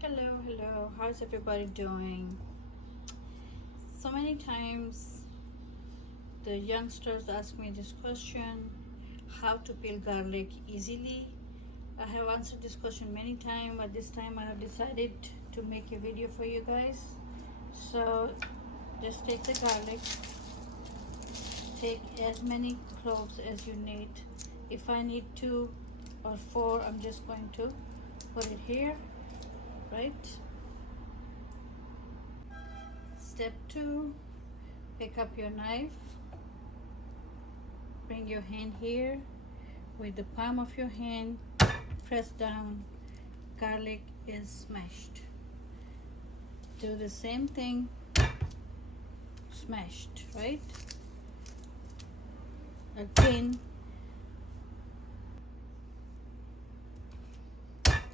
Hello, how's everybody doing? So many times the youngsters ask me this question, how to peel garlic easily. I have answered this question many times, but this time I have decided to make a video for you guys. So just take the garlic, take as many cloves as you need. If I need 2 or 4, I'm just going to put it here, right? Step 2, pick up your knife, bring your hand here, with the palm of your hand, press down, garlic is smashed. Do the same thing, smashed, right? Again,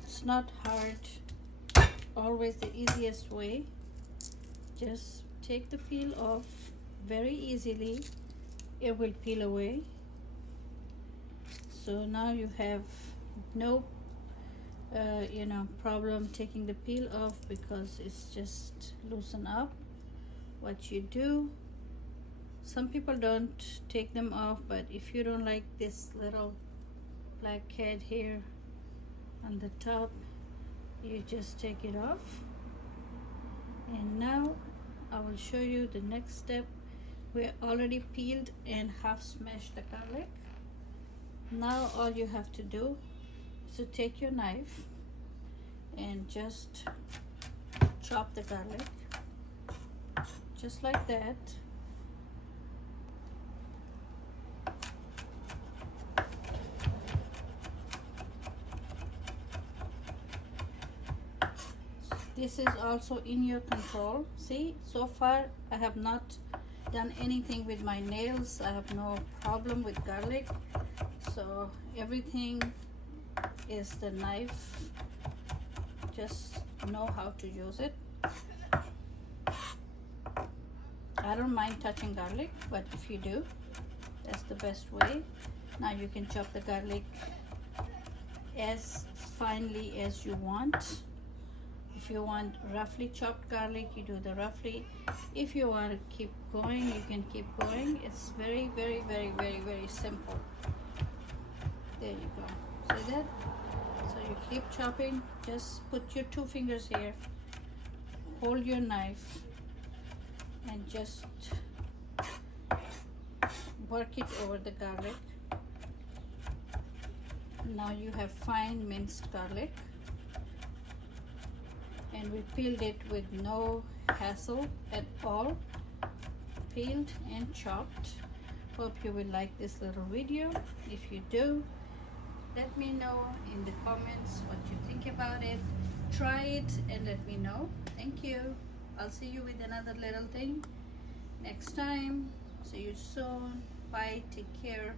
it's not hard, always the easiest way. Just take the peel off very easily, it will peel away. So now you have no problem taking the peel off because it's just loosen up. What you do, some people don't take them off, but if you don't like this little black head here on the top, you just take it off. And now I will show you the next step. We already peeled and half smashed the garlic. Now all you have to do is to take your knife and just chop the garlic just like that. This is also in your control. See, so far I have not done anything with my nails. I have no problem with garlic, so everything is the knife. Just know how to use it. I don't mind touching garlic, but if you do, that's the best way. Now you can chop the garlic as finely as you want. If you want roughly chopped garlic, you do the roughly. If you want to keep going, you can keep going. It's very simple. There you go. See that? So you keep chopping. Just put your 2 fingers here, hold your knife, and just work it over the garlic. Now you have fine minced garlic, and we peeled it with no hassle at all. Peeled and chopped. Hope you will like this little video. If you do, let me know in the comments what you think about it. Try it and let me know. Thank you. I'll see you with another little thing next time. See you soon. Bye. Take care.